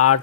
8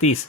30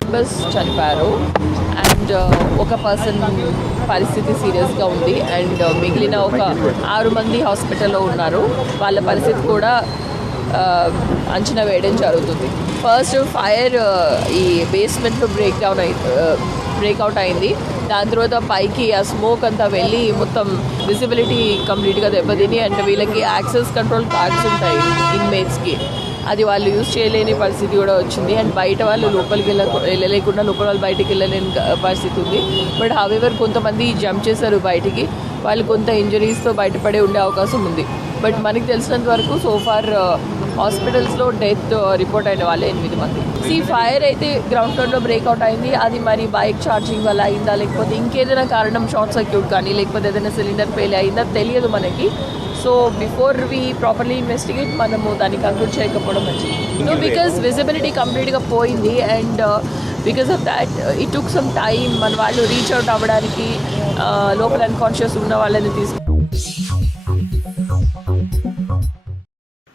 bus చనిపోయారు and ఒక person పరిస్థితి సీరియస్గా ఉంది అండ్ మిగిలిన ఒక 6 మంది హాస్పిటల్లో ఉన్నారు. వాళ్ళ పరిస్థితి కూడా అంచనా వేయడం జరుగుతుంది. ఫస్ట్ ఫైర్ ఈ బేస్మెంట్లో బ్రేక్అవుట్ అయింది. దాని తర్వాత పైకి ఆ స్మోక్ అంతా వెళ్ళి మొత్తం విజిబిలిటీ కంప్లీట్గా దెబ్బతిని అండ్ వీళ్ళకి యాక్సెస్ కంట్రోల్ కార్డ్స్ ఉంటాయి ఇన్మేట్స్కి, అది వాళ్ళు యూజ్ చేయలేని పరిస్థితి కూడా వచ్చింది. అండ్ బయట వాళ్ళు లోపలికి వెళ్ళలేకుండా లోపల వాళ్ళు బయటికి వెళ్ళలేని పరిస్థితి ఉంది. బట్ హవెవర్ కొంతమంది జంప్ చేశారు బయటికి, వాళ్ళు కొంత ఇంజరీస్తో బయటపడే ఉండే అవకాశం ఉంది. బట్ మనకి తెలిసినంత వరకు సోఫార్ హాస్పిటల్స్లో డెత్ రిపోర్ట్ అయిన వాళ్ళే 8 మంది. ఫైర్ అయితే గ్రౌండ్ ఫ్లోర్లో బ్రేక్అవుట్ అయింది. అది మరి బైక్ ఛార్జింగ్ వల్ల అయిందా లేకపోతే ఇంకేదైనా కారణం షార్ట్ సర్క్యూట్ కానీ లేకపోతే ఏదైనా సిలిండర్ ఫెయిల్ అయిందా తెలియదు మనకి. So before we properly investigate మనము దాన్ని కంక్లూడ్ చేయకపోవడం మంచిది. బికాజ్ విజిబిలిటీ కంప్లీట్గా పోయింది and because of that it took some time మన వాళ్ళు రీచ్ అవుట్ అవ్వడానికి లోపల అన్కాన్షియస్ ఉన్న వాళ్ళని తీసుకు.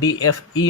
DFE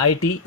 IT,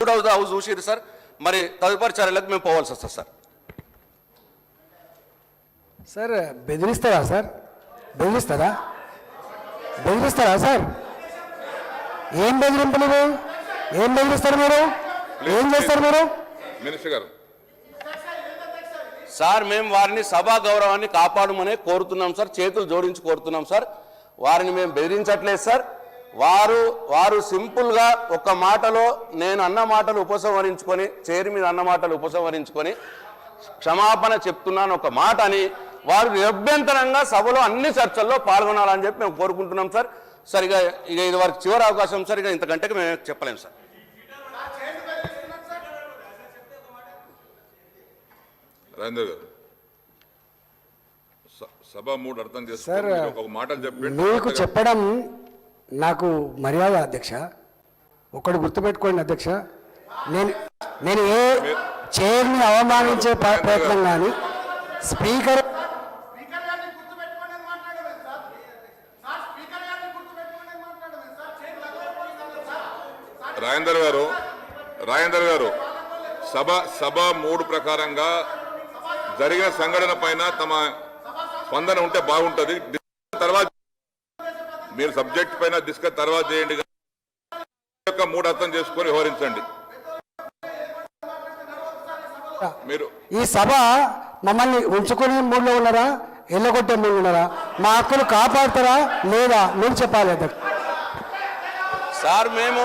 హౌస్ చూసిరు సార్, మరి తదుపరి చర్యలకు మేము పోవాల్సి వస్తుంది సార్. సార్ బెదిరిస్తారా సార్? బెదిరిస్తారా సార్? ఏం బెదిరింపులు? ఏం బెదిరిస్తారు మీరు? ఏం చేస్తారు మీరు? మినిస్టర్ గారు, సార్ మేము వారిని సభా గౌరవాన్ని కాపాడమని కోరుతున్నాం సార్. చేతులు జోడించి కోరుతున్నాం సార్. వారిని మేము బెదిరించట్లేదు సార్. వారు సింపుల్గా ఒక మాటలో నేను అన్న మాటలు ఉపసంహరించుకొని, చైర్ మీద అన్న మాటలు ఉపసంహరించుకొని క్షమాపణ చెప్తున్నాను ఒక మాట అని వారు నిరభ్యంతరంగా సభలో అన్ని చర్చల్లో పాల్గొనాలని చెప్పి మేము కోరుకుంటున్నాం సార్. సరిగా ఇది వారికి చివరి అవకాశం సార్. ఇక ఇంతకంటే మేము చెప్పలేము సార్. రాజేంద్ర గారు, సభ మూడు అర్థం సార్, చేసుకొని ఒక మాటలు చెప్పి మీకు చెప్పడం నాకు మర్యాద అధ్యక్ష. ఒకటి గుర్తుపెట్టుకోండి అధ్యక్ష, నేను ఏ చైర్ని అవమానించే ప్రయత్నం కానీ స్పీకర్ రాజేందర్ గారు సభ మూడు ప్రకారంగా జరిగిన సంఘటన పైన తమ స్పందన ఉంటే బాగుంటుంది. తర్వాత మీరు సబ్జెక్ట్ పైన డిస్కస్ తర్వాత చేయండి. మూడు అర్థం చేసుకొని వివరించండి. మీరు ఈ సభ మమ్మల్ని ఉంచుకునే మూడులో ఉన్నారా, ఎల్లగొట్టే మూడు ఉన్నారా? మా హక్కులు కాపాడుతారా లేదా మీరు చెప్పాలి అధ్యక్ష. సార్ మేము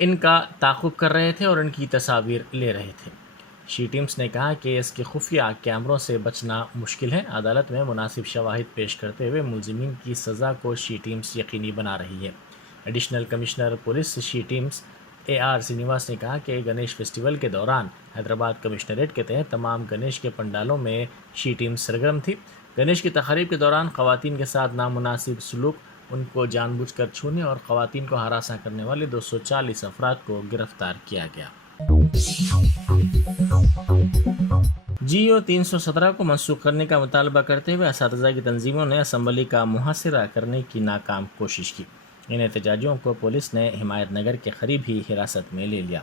ان کا تعاقب کر رہے تھے اور ان کی تصاویر لے رہے تھے۔ شی ٹیمز نے کہا کہ اس کے خفیہ کیمروں سے بچنا مشکل ہے۔ عدالت میں مناسب شواہد پیش کرتے ہوئے ملزمین کی سزا کو شی ٹیمز یقینی بنا رہی ہے۔ ایڈیشنل کمشنر پولیس شی ٹیمز AR سرینیواس نے کہا کہ گنیش فیسٹیول کے دوران حیدرآباد کمشنریٹ کے تحت تمام گنیش کے پنڈالوں میں شی ٹیم سرگرم تھی۔ گنیش کی تقریب کے دوران خواتین کے ساتھ نامناسب سلوک، ان کو جان بوجھ کر چھونے اور خواتین کو ہراساں کرنے والے 240 افراد کو گرفتار کیا گیا۔ GO 317 کو منسوخ کرنے کا مطالبہ کرتے ہوئے اساتذہ کی تنظیموں نے اسمبلی کا محاصرہ کرنے کی ناکام کوشش کی۔ ان احتجاجیوں کو پولیس نے حمایت نگر کے قریب ہی حراست میں لے لیا۔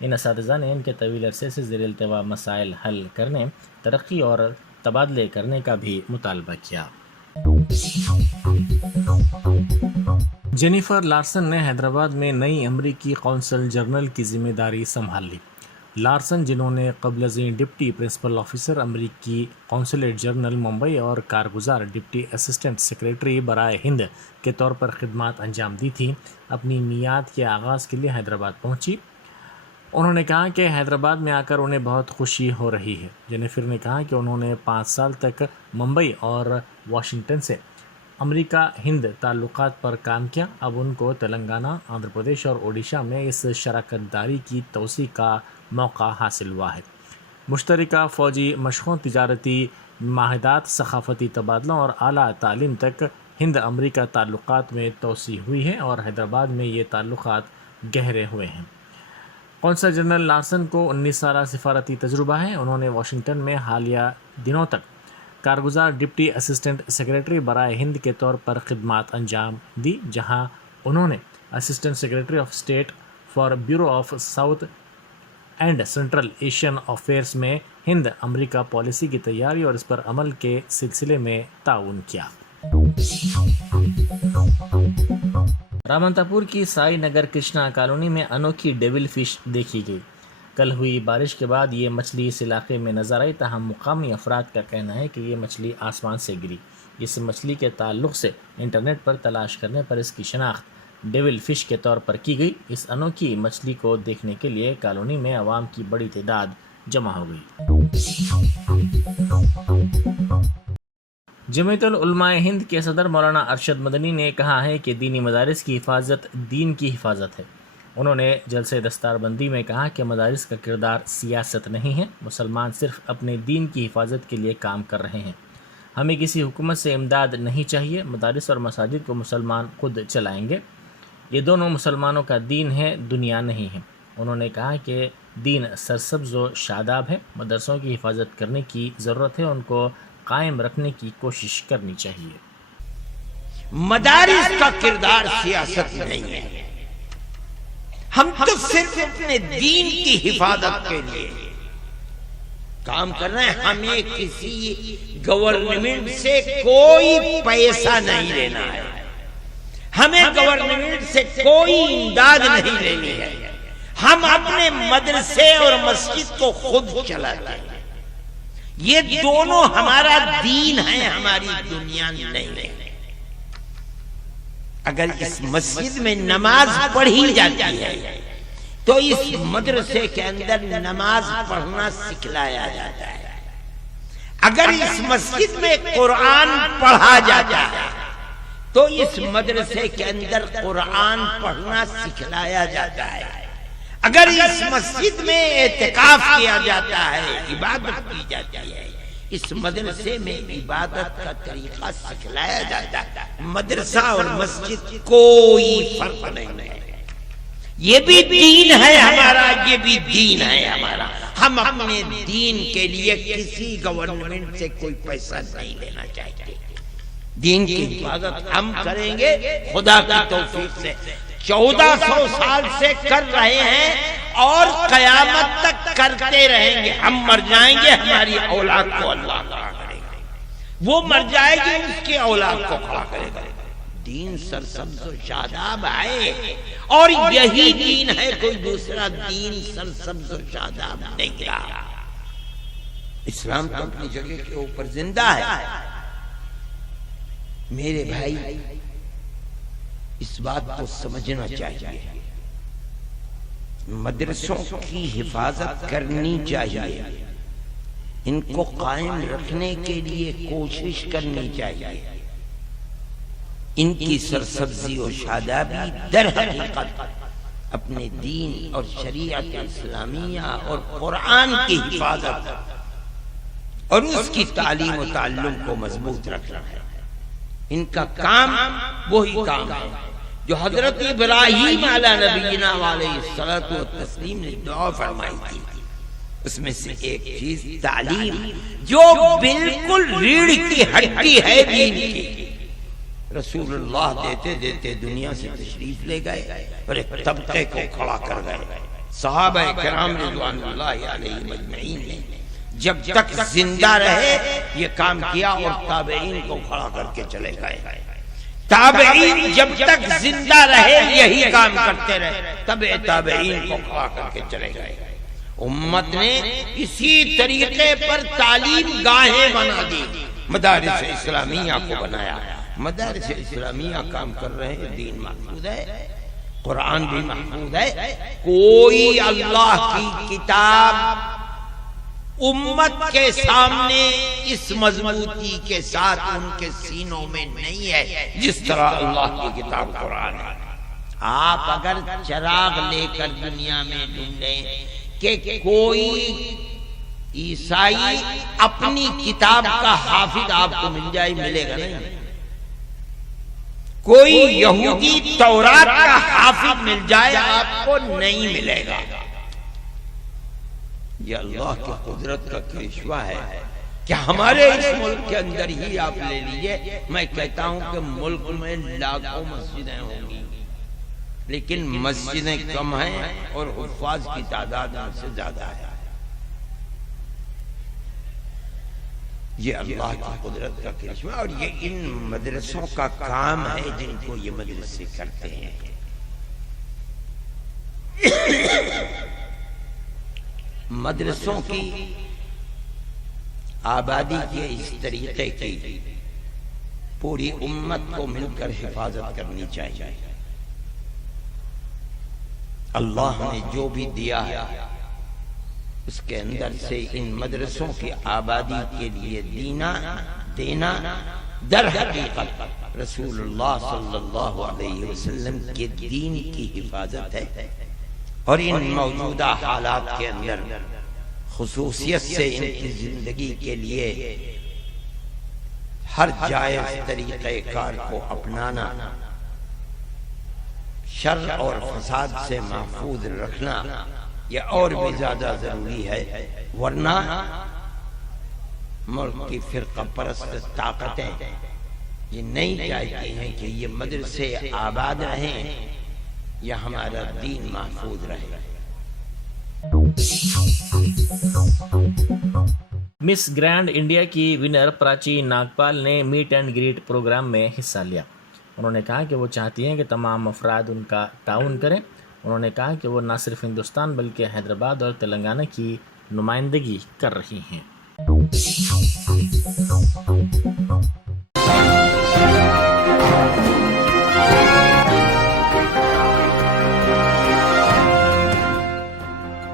ان اساتذہ نے ان کے طویل عرصے سے زیر التوا مسائل حل کرنے، ترقی اور تبادلے کرنے کا بھی مطالبہ کیا۔ جینیفر لارسن نے حیدرآباد میں نئی امریکی قونصل جنرل کی ذمہ داری سنبھال لی۔ لارسن، جنہوں نے قبل ازیں ڈپٹی پرنسپل آفیسر امریکی قونصلیٹ جنرل ممبئی اور کارگزار ڈپٹی اسسٹنٹ سیکریٹری برائے ہند کے طور پر خدمات انجام دی تھیں، اپنی میعاد کے آغاز کے لیے حیدرآباد پہنچی۔ انہوں نے کہا کہ حیدرآباد میں آ کر انہیں بہت خوشی ہو رہی ہے۔ جینیفر نے کہا کہ انہوں نے 5 سال تک ممبئی اور واشنگٹن سے امریکہ ہند تعلقات پر کام کیا۔ اب ان کو تلنگانہ، آندھرا پردیش اور اوڈیشہ میں اس شراکت داری کی توسیع کا موقع حاصل ہوا ہے۔ مشترکہ فوجی مشقوں، تجارتی معاہدات، ثقافتی تبادلوں اور اعلیٰ تعلیم تک ہند امریکہ تعلقات میں توسیع ہوئی ہے اور حیدرآباد میں یہ تعلقات گہرے ہوئے ہیں۔ قونصل جنرل لارسن کو 19 سالہ سفارتی تجربہ ہے۔ انہوں نے واشنگٹن میں حالیہ دنوں تک کارگزار ڈپٹی اسسٹنٹ سیکریٹری برائے ہند کے طور پر خدمات انجام دی، جہاں انہوں نے assistant secretary of state for bureau of south and central Asian affairs میں ہند امریکہ پالیسی کی تیاری اور اس پر عمل کے سلسلے میں تعاون کیا۔ رامنتاپور کی سائی نگر کرشنا کالونی میں انوکھی ڈیول فش دیکھی گئی۔ کل ہوئی بارش کے بعد یہ مچھلی اس علاقے میں نظر آئی، تاہم مقامی افراد کا کہنا ہے کہ یہ مچھلی آسمان سے گری۔ اس مچھلی کے تعلق سے انٹرنیٹ پر تلاش کرنے پر اس کی شناخت ڈیول فش کے طور پر کی گئی۔ اس انوکھی مچھلی کو دیکھنے کے لیے کالونی میں عوام کی بڑی تعداد جمع ہو گئی۔ جمعیت العلماء ہند کے صدر مولانا ارشد مدنی نے کہا ہے کہ دینی مدارس کی حفاظت دین کی حفاظت ہے۔ انہوں نے جلسے دستار بندی میں کہا کہ مدارس کا کردار سیاست نہیں ہے، مسلمان صرف اپنے دین کی حفاظت کے لیے کام کر رہے ہیں۔ ہمیں کسی حکومت سے امداد نہیں چاہیے، مدارس اور مساجد کو مسلمان خود چلائیں گے۔ یہ دونوں مسلمانوں کا دین ہے، دنیا نہیں ہے۔ انہوں نے کہا کہ دین سرسبز و شاداب ہے، مدرسوں کی حفاظت کرنے کی ضرورت ہے، ان کو قائم رکھنے کی کوشش کرنی چاہیے۔ مدارس کا کردار سیاست نہیں ہے، ہم تو صرف اپنے دین کی حفاظت کے لیے کام کر رہے ہیں۔ ہمیں کسی گورنمنٹ سے کوئی پیسہ نہیں لینا ہے، ہمیں گورنمنٹ سے کوئی امداد نہیں لینی ہے، ہم اپنے مدرسے اور مسجد کو خود چلاتے ہیں۔ یہ دونوں ہمارا دین ہے، ہماری دنیا نہیں ہے۔ اگر اس مسجد میں نماز پڑھی جاتی ہے تو اس مدرسے کے اندر نماز پڑھنا سکھلایا جاتا ہے۔ اگر اس مسجد میں قرآن پڑھا جاتا ہے تو اس مدرسے کے اندر قرآن پڑھنا سکھلایا جاتا ہے۔ اگر اس مسجد میں اعتکاف کیا جاتا ہے، عبادت کی جاتی ہے، اس مدرسے میں عبادت کا طریقہ سکھلایا جاتا ہے۔ مدرسہ اور مسجد کوئی فرق نہیں ہے، یہ بھی دین ہے ہمارا، یہ بھی دین ہے ہمارا۔ ہم اپنے دین کے لیے کسی گورنمنٹ سے کوئی پیسہ نہیں لینا چاہتے۔ دین کی حفاظت ہم کریں گے خدا کی توفیق سے۔ 1400 سال سے کر رہے ہیں اور قیامت تک کرتے رہیں گے۔ ہم مر جائیں گے، ہماری اولاد کو اللہ کھڑا کرے گا، وہ مر جائے گی، اس کی اولاد کو کھڑا کرے گا۔ دین سرسبز و شاداب ہے اور یہی دین ہے، کوئی دوسرا دین سرسبز و شاداب نہیں رہا۔ اسلام تو اپنی جگہ کے اوپر زندہ ہے۔ میرے بھائی، اس بات کو سمجھنا چاہیے مدرسوں کی حفاظت کرنی چاہیے، ان کو قائم رکھنے کے لیے کوشش کرنی چاہیے. ان کی سرسبزی و شادابی در حقیقت اپنے دین اور شریعت اسلامیہ اور قرآن کی حفاظت اور اس کی تعلیم و تعلم کو مضبوط رکھنا ہے. ان کا کام وہی کام ہے جو حضرت ابراہیم علیہ نبینا علیہ الصلوۃ والتسلیم نے دعا فرمائی تھی. اس میں سے ایک چیز تعلیم، جو بالکل ریڑھ کی ہڈی ہے دین کی. رسول اللہ دیتے دیتے دنیا سے تشریف لے گئے اور ایک طبقے کو کھڑا کر گئے. صحابہ کرام رضوان اللہ علیہم اجمعین نے جب تک زندہ رہے یہ کام کیا اور تابعین کو کھڑا کر کے چلے گئے. تابعین جب تک زندہ رہے یہی کام کرتے رہے، تب تابعین کو کھڑا کر کے چلے گئے. امت نے اسی طریقے پر تعلیم گاہیں بنا دی، مدارس اسلامیہ کو بنایا. مدارس اسلامیہ کام کر رہے ہیں، دین محفوظ ہے، قرآن بھی محفوظ ہے. کوئی اللہ کی کتاب امت کے سامنے اس مضبوطی کے ساتھ ان کے سینوں میں نہیں ہے جس طرح اللہ کی کتاب قرآن ہے. آپ اگر چراغ لے کر دنیا میں ڈھونڈیں کہ کوئی عیسائی اپنی کتاب کا حافظ آپ کو مل جائے، ملے گا نہیں. کوئی یہودی تورات کا حافظ مل جائے آپ کو نہیں ملے گا. یہ اللہ کی قدرت کا کرشمہ ہے کہ ہمارے اس ملک کے اندر ہی آپ لے لیجئے. میں کہتا ہوں کہ ملک میں لاکھوں مسجدیں ہوں گی لیکن مسجدیں کم ہیں اور حفاظ کی تعداد ان سے زیادہ ہے. یہ اللہ کی قدرت کا کرشمہ، اور یہ ان مدرسوں کا کام ہے جن کو یہ مدرسے کرتے ہیں. مدرسوں کی آبادی کے اس طریقے کی پوری امت کو مل کر حفاظت کرنی چاہیے. اللہ نے جو بھی دیا ہے اس کے اندر سے ان مدرسوں کی آبادی کے لیے دینا در حقیقت رسول اللہ صلی اللہ علیہ وسلم کے دین کی حفاظت ہے. اور ان موجودہ حالات کے اندر خصوصیت سے ان کی زندگی کے لیے ہر جائز طریقہ کار کو اپنانا، شر اور فساد سے محفوظ رکھنا یہ اور بھی زیادہ ضروری ہے. ورنہ ملک کی فرقہ پرست طاقتیں یہ نہیں چاہتی ہیں کہ یہ مدرسے آباد رہیں یا ہمارا دین محفوظ رہے. مس گرینڈ انڈیا کی ونر پراچی ناگپال نے میٹ اینڈ گریٹ پروگرام میں حصہ لیا. انہوں نے کہا کہ وہ چاہتی ہیں کہ تمام افراد ان کا تعاون کریں. انہوں نے کہا کہ وہ نہ صرف ہندوستان بلکہ حیدرآباد اور تلنگانہ کی نمائندگی کر رہی ہیں.